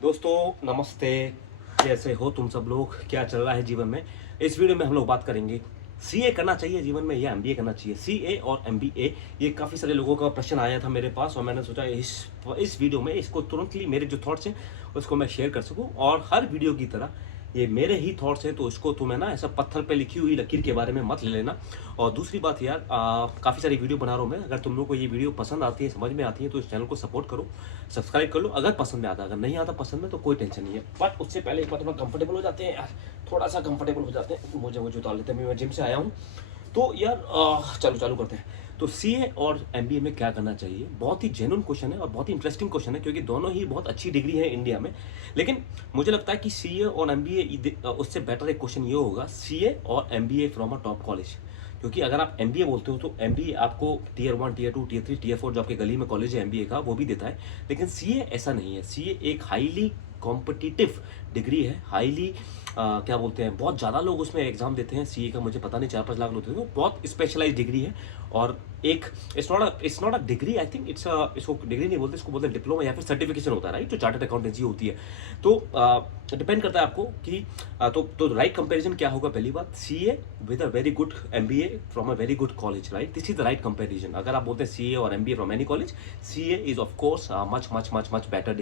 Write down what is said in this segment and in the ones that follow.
दोस्तों नमस्ते। कैसे हो तुम सब लोग? क्या चल रहा है जीवन में? इस वीडियो में हम लोग बात करेंगे सीए करना चाहिए जीवन में या एमबीए करना चाहिए। सीए और एमबीए, ये काफ़ी सारे लोगों का प्रश्न आया था मेरे पास और मैंने सोचा इस वीडियो में इसको तुरंतली मेरे जो थॉट्स हैं उसको मैं शेयर कर सकूं। और हर वीडियो की तरह ये मेरे ही थॉट्स हैं, तो इसको तुम्हें ना ऐसा पत्थर पे लिखी हुई लकीर के बारे में मत ले लेना। और दूसरी बात यार, काफ़ी सारी वीडियो बना रहा हूँ मैं। अगर तुम लोग को ये वीडियो पसंद आती है, समझ में आती है, तो इस चैनल को सपोर्ट करो, सब्सक्राइब कर लो अगर पसंद में आता। अगर नहीं आता पसंद में तो कोई टेंशन नहीं है। बट उससे पहले एक बार थोड़ा कंफर्टेबल हो जाते हैं यार, थोड़ा सा कंफर्टेबल हो जाते हैं। मुझे वो उतार लेते हैं, मैं जिम से आया हूँ तो यार चलो चालू करते हैं। तो सीए और एमबीए में क्या करना चाहिए, बहुत ही जेन्युइन क्वेश्चन है और बहुत ही इंटरेस्टिंग क्वेश्चन है, क्योंकि दोनों ही बहुत अच्छी डिग्री है इंडिया में। लेकिन मुझे लगता है कि सीए और एमबीए उससे बेटर एक क्वेश्चन ये होगा, सीए और MBA from a top college. क्योंकि अगर आप एमबीए बोलते हो तो एमबीए आपको टियर 1, टियर 2, टियर 3, टियर 4 जो आपके गली में कॉलेज है एमबीए का, वो भी देता है। लेकिन सीए ऐसा नहीं है। सीए एक हाईली कॉम्पिटिटिव डिग्री है, हाईली क्या बोलते हैं, बहुत ज़्यादा लोग उसमें एग्जाम देते हैं सीए का। मुझे पता नहीं 4-5 लाख लोग देते हैं। बहुत स्पेशलाइज डिग्री है। और एक it's not a degree, I think इसको डिग्री नहीं बोलते, इसको बोलते हैं डिप्लोमा या फिर सर्टिफिकेशन होता है, राइट, जो चार्टर्ड अकाउंटेंसी होती है। तो डिपेंड करता है आपको कि तो राइट कंपैरिजन क्या होगा। पहली बात, CA with a very good MBA from a very good college, right, this is the right comparison. अगर आप बोलते हैं सीए और MBA from any college, CA is of course much much much much better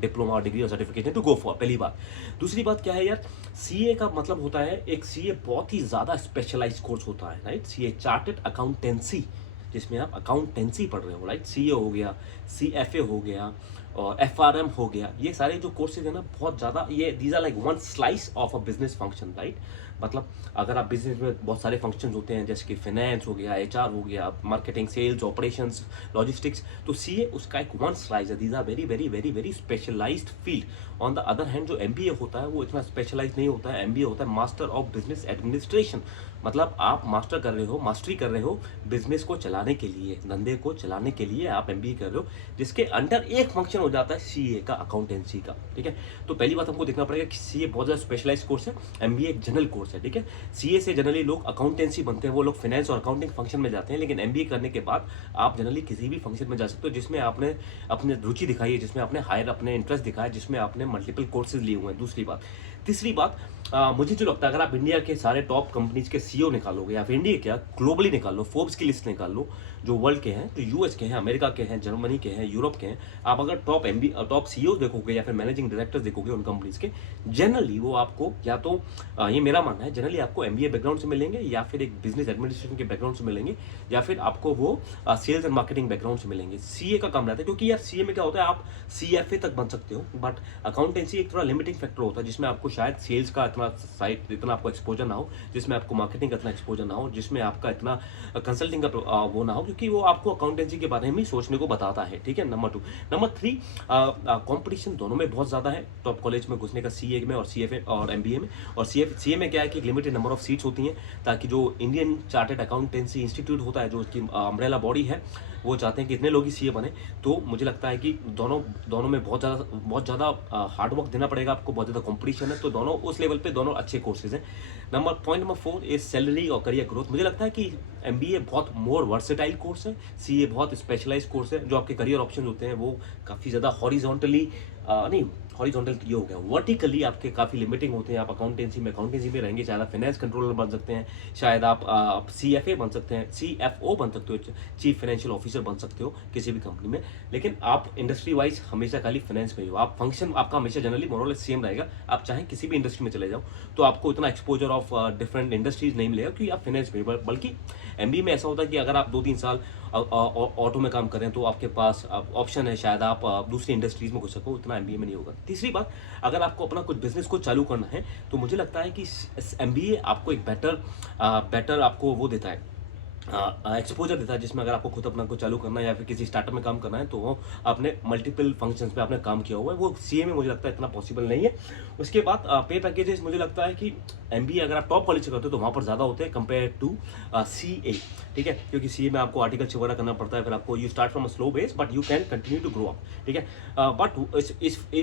diploma और degree और certification to go for. पहली बात। दूसरी बात क्या है यार, सीए का मतलब होता है, एक सीए बहुत ही ज़्यादा स्पेशलाइज कोर्स होता है, राइट। सीए चार्टर्ड अकाउंटेंसी, जिसमें आप अकाउंटेंसी पढ़ रहे हो, राइट। सीए हो गया, सीएफए हो गया और एफआरएम हो गया। ये सारे जो कोर्सेज है ना, बहुत ज़्यादा, ये these are like one slice of a business function, right. मतलब अगर आप बिजनेस में बहुत सारे फंक्शंस होते हैं, जैसे कि फाइनेंस हो गया, एचआर हो गया, मार्केटिंग, सेल्स, ऑपरेशंस, लॉजिस्टिक्स, तो सीए उसका एक वन स्लाइस है। These are very very very very specialised field. On the other hand जो एमबीए होता है वो इतना स्पेशलाइज नहीं होता है। एमबीए होता है मास्टर ऑफ बिजनेस एडमिनिस्ट्रेशन। मतलब आप मास्टर कर रहे हो, मास्टरी कर रहे हो बिजनेस को चलाने के लिए, धंधे को चलाने के लिए आप एमबीए कर रहे हो, जिसके अंडर एक फंक्शन हो जाता है सीए का, अकाउंटेंसी का, ठीक है। तो पहली बात हमको देखना पड़ेगा कि सीए बहुत ज़्यादा स्पेशलाइज कोर्स है, एमबीए एक जनरल कोर्स है, ठीक है। सीए से जनरली लोग अकाउंटेंसी बनते हैं, वो लोग फाइनेंस और अकाउंटिंग फंक्शन में जाते हैं। लेकिन एमबीए करने के बाद आप जनरली किसी भी फंक्शन में जा सकते हो जिसमें आपने अपने रुचि दिखाई है, जिसमें आपने हायर अपने इंटरेस्ट दिखाया, जिसमें आपने मल्टीपल कोर्सेज लिए हुए हैं। दूसरी बात। तीसरी बात, मुझे जो लगता है, अगर आप इंडिया के सारे टॉप कंपनीज के सीईओ निकालोगे, या फिर इंडिया क्या ग्लोबली निकाल लो, फोर्ब्स की लिस्ट निकाल लो, जो वर्ल्ड के हैं, तो यूएस के हैं, अमेरिका के हैं, जर्मनी के हैं, यूरोप के हैं, आप अगर टॉप सीईओ देखोगे या फिर मैनेजिंग डायरेक्टर्स देखोगे उन कंपनीज के, जनरली वो आपको या तो ये मेरा मानना है, जनरली आपको एमबीए बैकग्राउंड से मिलेंगे, या फिर एक बिजनेस एडमिनिस्ट्रेशन के बैकग्राउंड से मिलेंगे, या फिर आपको वो सेल्स एंड मार्केटिंग बैकग्राउंड से मिलेंगे। सीए का काम रहता है, क्योंकि यार सीए में क्या होता है, आप सीएफए तक बन सकते हो, बट अकाउंटेंसी एक थोड़ा लिमिटिंग फैक्टर होता है, जिसमें आपको शायद सेल्स का इतना आपको एक्सपोजर ना हो, जिसमें आपको मार्केटिंग का इतना एक्सपोजर ना हो, जिसमें आपका इतना कंसल्टिंग का वो ना हो, क्योंकि वो आपको अकाउंटेंसी के बारे में सोचने को बताता है, ठीक है। नंबर 2। नंबर 3, कंपटीशन दोनों में बहुत ज़्यादा है टॉप कॉलेज में घुसने का, सीए में और सीएफए और एमबीए में। और सीए में क्या है कि लिमिटेड नंबर ऑफ सीट्स होती हैं, ताकि जो इंडियन चार्टर्ड अकाउंटेंसी इंस्टीट्यूट होता है, जो उसकी अम्ब्रेला बॉडी है, वो चाहते हैं कि इतने लोग ही सीए बने। तो मुझे लगता है कि दोनों में बहुत ज़्यादा हार्डवर्क देना पड़ेगा आपको, बहुत ज़्यादा कंपटीशन है। तो दोनों उस लेवल पे दोनों अच्छे कोर्सेज हैं। पॉइंट नंबर 4 इज सैलरी और करियर ग्रोथ। मुझे लगता है कि एमबीए बहुत मोर वर्सेटाइल कोर्स है, सीए बहुत स्पेशलाइज कोर्स है। जो आपके करियर ऑप्शन होते हैं वो काफ़ी ज़्यादा हॉरिजॉन्टली नहीं, हॉरिजॉन्टल ये हो गया, वर्टिकली आपके काफ़ी लिमिटिंग होते हैं। आप अकाउंटेंसी में रहेंगे, शायद आप फाइनेंस कंट्रोलर बन सकते हैं, शायद आप सीएफए बन सकते हैं, सीएफओ बन सकते हो, चीफ फाइनेंशियल ऑफिसर बन सकते हो किसी भी कंपनी में। लेकिन आप इंडस्ट्री वाइज हमेशा खाली फाइनेंस में ही हो। आप फंक्शन आपका हमेशा जनरली मोरलेस सेम रहेगा। आप चाहे किसी भी इंडस्ट्री में चले जाओ, तो आपको इतना एक्सपोजर ऑफ डिफरेंट इंडस्ट्रीज नहीं मिलेगा, क्योंकि आप फाइनेंस में, बल्कि एमबीए में ऐसा होता है कि अगर आप 2-3 साल ऑटो में काम करें तो आपके पास ऑप्शन है, शायद आप दूसरी इंडस्ट्रीज में घुस सको। इतना एमबीए में नहीं होगा। तीसरी बात, अगर आपको अपना कुछ बिजनेस को चालू करना है, तो मुझे लगता है कि एमबीए आपको एक बेटर आपको वो देता है, एक्सपोजर देता है, जिसमें अगर आपको खुद अपना कुछ चालू करना है या फिर किसी स्टार्टअप में काम करना है, तो वो आपने मल्टीपल फंक्शंस पे आपने काम किया हुआ है। वो सीए में मुझे लगता है इतना पॉसिबल नहीं है। उसके बाद पे पैकेजेस, मुझे लगता है कि एमबीए अगर आप टॉप कॉलेज से करते हो तो वहाँ पर ज़्यादा होते हैं कंपेयर टू सीए, ठीक है। क्योंकि सीए में आपको आर्टिकल वगैरह करना पड़ता है, फिर आपको you start from a slow base but you can continue to grow up, ठीक है। बट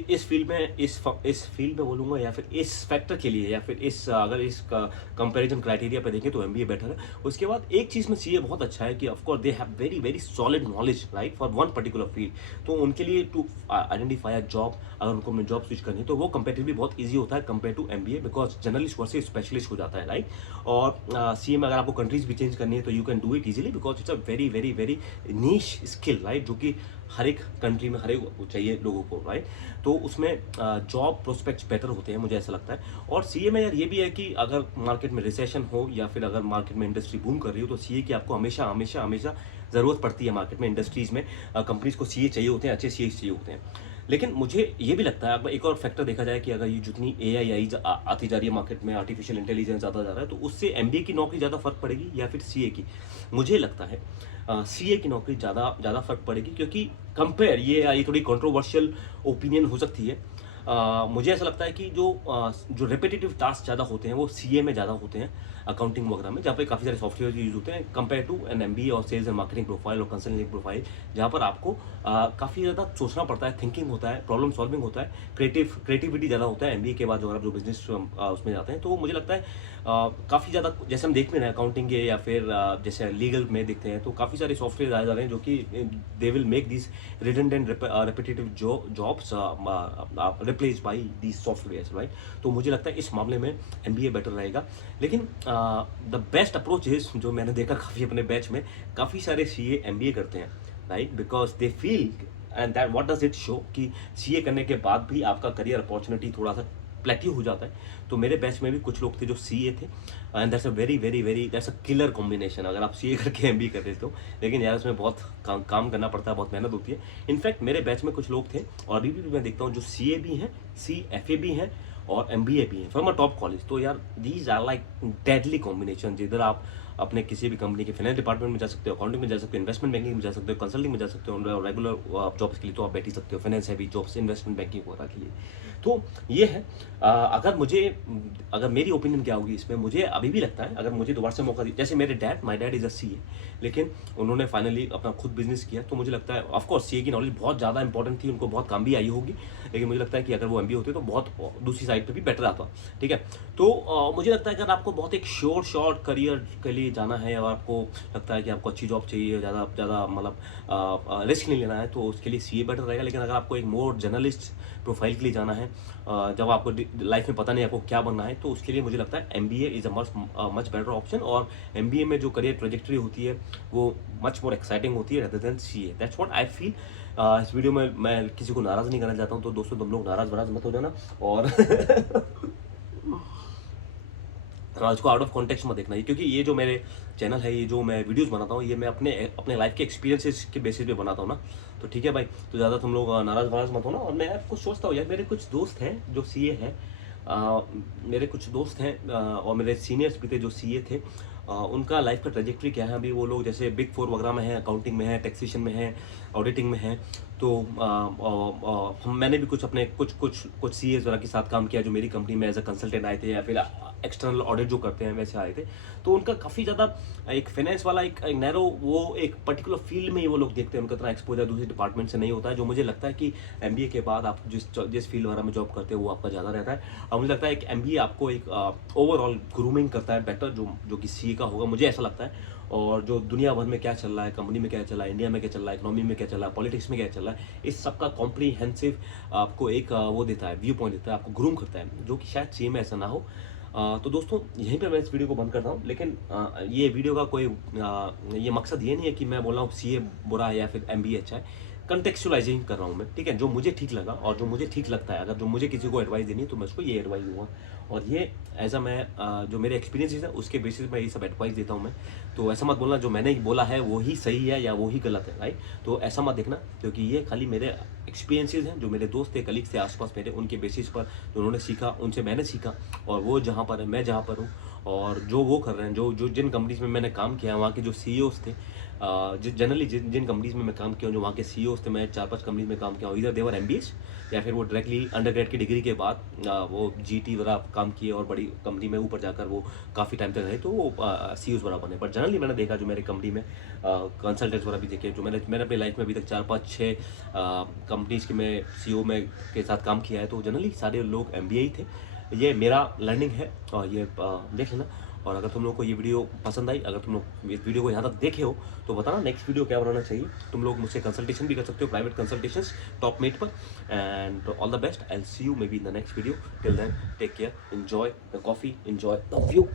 इस फील्ड में बोलूँगा, या फिर इस फैक्टर के लिए, या फिर अगर इस कंपेरिजन क्राइटेरिया पे देखें तो एमबीए बेटर है। उसके बाद एक चीज़ चीज़ में सीए बहुत अच्छा है कि of course they have very very solid knowledge right for one particular field. तो उनके लिए टू आइडेंटिफाई अ जॉब, अगर उनको अपनी जॉब स्विच करनी है तो वो कंपेरेटिवली बहुत ईजी होता है compare to MBA, because journalist versus specialist हो जाता है राइट। और सीए में अगर आपको कंट्रीज भी चेंज करनी है तो you can do it easily, because it's a very very very niche skill right, जो कि हर एक कंट्री में हर एक चाहिए लोगों को राइट। तो उसमें जॉब प्रोस्पेक्ट्स बेटर होते हैं, मुझे ऐसा लगता है। और सीए में यार ये भी है कि अगर मार्केट में रिसेशन हो या फिर अगर मार्केट में इंडस्ट्री बूम कर रही हो तो सीए की आपको हमेशा हमेशा हमेशा ज़रूरत पड़ती है। मार्केट में इंडस्ट्रीज़ में कंपनीज को सीए चाहिए होते हैं, अच्छे सीए चाहिए होते हैं। लेकिन मुझे ये भी लगता है, अगर एक और फैक्टर देखा जाए कि अगर ये जितनी एआई आती जा रही है मार्केट में, आर्टिफिशियल इंटेलिजेंस आता जा रहा है, तो उससे एमबीए की नौकरी ज़्यादा फर्क पड़ेगी या फिर सीए की? मुझे लगता है सीए की नौकरी ज़्यादा फर्क पड़ेगी, क्योंकि कंपेयर ये थोड़ी कंट्रोवर्शियल ओपिनियन हो सकती है। मुझे ऐसा लगता है कि जो रिपीटेटिव टास्क ज़्यादा होते हैं वो सीए में ज़्यादा होते हैं, अकाउंटिंग वगैरह में, जहाँ पे काफ़ी सारे सॉफ्टवेयर यूज होते हैं कंपेयर टू एन एमबीए और सेल्स एंड मार्केटिंग प्रोफाइल और कंसल्टिंग प्रोफाइल, जहाँ पर आपको काफ़ी ज़्यादा सोचना पड़ता है, थिंकिंग होता है, प्रॉब्लम सॉल्विंग होता है, क्रिएटिविटी ज़्यादा होता है एमबीए के बाद अगर आप जो बिजनेस उसमें जाते हैं। तो मुझे लगता है काफ़ी ज़्यादा, जैसे हम देख भी रहे हैं अकाउंटिंग के या फिर जैसे लीगल में देखते हैं, तो काफ़ी सारे सॉफ्टवेयर आए जा रहे हैं जो कि they will make this redundant repetitive jobs replace by these softwares right. तो मुझे लगता है इस मामले में एमबीए बेटर रहेगा। लेकिन द बेस्ट अप्रोच इज, जो मैंने देखा काफ़ी अपने बैच में, काफ़ी सारे सीए एमबीए करते हैं right, because they feel and that what does it show कि सीए करने के बाद भी आपका करियर अपॉर्चुनिटी थोड़ा सा प्लेट्यू हो जाता है। तो मेरे बैच में भी कुछ लोग थे जो सीए थे, and that's a very very very that's a killer combination अगर आप सीए करके एमबीए कर रहे हो। लेकिन यार उसमें बहुत काम करना पड़ता है, बहुत मेहनत होती है। इनफैक्ट मेरे बैच में कुछ लोग थे और अभी भी मैं देखता हूँ जो सीए भी हैं, सीएफए भी हैं और एमबीए भी हैं फ्रॉम अ टॉप कॉलेज। तो यार these are like deadly combination, जिधर आप अपने किसी भी कंपनी के फाइनेंस डिपार्टमेंट में जा सकते हो, अकाउंटिंग में जा सकते हो, इन्वेस्टमेंट बैंकिंग में जा सकते हो, कंसल्टिंग में जा सकते हो, रेगुलर जॉब्स के लिए तो आप बैठ ही सकते हो, finance heavy jobs, investment banking वगैरह के लिए। तो ये है। अगर मेरी ओपिनियन क्या होगी इसमें, मुझे अभी भी लगता है अगर मुझे दोबारा से मौका दिया, जैसे मेरे my dad is a CA, लेकिन उन्होंने फाइनली अपना खुद बिजनेस किया। तो मुझे लगता है ऑफकोर्स सीए की नॉलेज बहुत ज़्यादा इंपॉर्टेंट थी, उनको बहुत काम भी आई होगी, लेकिन मुझे लगता है कि अगर वो एमबीए होते तो बहुत दूसरी साइड पे भी बेटर आता। ठीक है। तो मुझे लगता है अगर आपको बहुत एक शॉर्ट करियर के लिए जाना है और आपको लगता है कि आपको अच्छी जॉब चाहिए, ज़्यादा मतलब रिस्क नहीं लेना है, तो उसके लिए सीए बेटर रहेगा। लेकिन अगर आपको एक मोर जर्नलिस्ट प्रोफाइल के लिए जाना है, जब आपको लाइफ में पता नहीं आपको क्या बनना है, तो उसके लिए मुझे लगता है MBA is a much better option. और एमबीए में जो करियर ट्रेजेक्टरी होती है वो मच मोर एक्साइटिंग होती है rather than CA. That's what I feel. इस वीडियो में मैं किसी को नाराज़ नहीं करना चाहता हूँ, तो दोस्तों तुम लोग नाराज़ मत हो जाना और इसको आउट ऑफ कॉन्टेक्स्ट मत देखना, क्योंकि ये जो मेरे चैनल है, ये जो मैं वीडियोस बनाता हूँ, ये मैं अपने लाइफ के एक्सपीरियंसेस के बेसिस पे बनाता हूँ ना। तो ठीक है भाई, तो ज़्यादा तुम लोग नाराज़ मत हो ना। और मैं यार कुछ सोचता हूँ यार, मेरे कुछ दोस्त हैं जो सीए हैं, मेरे कुछ दोस्त हैं और मेरे सीनियर्स भी थे जो सीए थे। उनका लाइफ का ट्रेजेक्ट्री क्या है, अभी वो लोग जैसे बिग 4 वगैरह में हैं, अकाउंटिंग में है, टैक्सेशन में है, ऑडिटिंग में है। तो मैंने भी कुछ सीएस वगैरह के साथ काम किया जो मेरी कंपनी में एज अ कंसल्टेंट आए थे, या फिर एक्सटर्नल ऑडिट जो करते हैं वैसे आए थे। तो उनका काफ़ी ज़्यादा एक फाइनेंस वाला एक नैरो, वो एक पर्टिकुलर फील्ड में ही वो लोग देखते हैं, उनका इतना एक्सपोजर दूसरे डिपार्टमेंट से नहीं होता है, जो मुझे लगता है कि एमबीए के बाद आप जिस फील्ड वगैरह में जॉब करते हो वो आपका ज़्यादा रहता है। और मुझे लगता है एक एमबीए आपको एक ओवरऑल ग्रूमिंग करता है बेटर, जो कि सीए का होगा, मुझे ऐसा लगता है। और जो दुनिया भर में क्या चल रहा है, कंपनी में क्या चल रहा है, इंडिया में क्या चल रहा है, इकोनॉमी में क्या चल रहा है, पॉलिटिक्स में क्या चल रहा है, इस सब का कॉम्प्रीहेंसिव आपको एक वो देता है, व्यू पॉइंट देता है, आपको ग्रूम करता है, जो कि शायद सीए में ऐसा ना हो। तो दोस्तों यहीं पे मैं इस वीडियो को बंद करता हूँ। लेकिन ये वीडियो का कोई ये मकसद ये नहीं है कि मैं बोल रहा हूँ सीए बुरा है या फिर एमबीए अच्छा है। कंटेक्चुअलाइजिंग कर रहा हूँ मैं, ठीक है, जो मुझे ठीक लगा और जो मुझे ठीक लगता है, अगर जो मुझे किसी को एडवाइस देनी है तो मैं उसको ये एडवाइस दूंगा। और ये एज अ मैं जो मेरे एक्सपीरियंसेस है उसके बेसिस पे ये सब एडवाइस देता हूँ मैं। तो ऐसा मत बोलना जो मैंने बोला है वो ही सही है या वो ही गलत है, राइट। तो ऐसा मत देखना, क्योंकि ये खाली मेरे एक्सपीरियंसेस हैं, जो मेरे दोस्त थे, कलीग्स थे आसपास मेरे, उनके बेसिस पर जो उन्होंने सीखा, उनसे मैंने सीखा। और वो जहाँ पर है, मैं जहाँ पर हूँ, और जो वो कर रहे हैं, जो जिन कंपनीज में मैंने काम किया, वहाँ के जो सीईओज थे, जनरली जिन कंपनीज में मैं काम किया हूँ, जो वहाँ के सीईओज थे, मैं 4-5 कंपनीज में काम किया हूँ, इधर देवर एमबीएस या फिर वो डायरेक्टली अंडरग्रेड की डिग्री के बाद वो जीटी वगैरह काम किए और बड़ी कंपनी में ऊपर जाकर वो काफ़ी टाइम तक रहे, तो वो सीईओज वगैरह बने। बट जनरली मैंने देखा जो मेरे कंपनी में कंसल्टेंट्स वगैरह भी देखे, जो मैंने अपनी लाइफ में अभी तक 4-5-6 कंपनीज के मैं सीईओ में के साथ काम किया है, तो जनरली सारे लोग एमबीए ही थे। ये मेरा लर्निंग है और ये देख लेना। और अगर तुम लोग को ये वीडियो पसंद आई, अगर तुम लोग इस वीडियो को यहाँ तक देखे हो तो बताना नेक्स्ट वीडियो क्या बनाना चाहिए। तुम लोग मुझसे कंसल्टेशन भी कर सकते हो, प्राइवेट कंसल्टेशंस टॉपमेट पर। And all the best, I will see you maybe in the next video. Till then take care, enjoy the coffee, enjoy the view.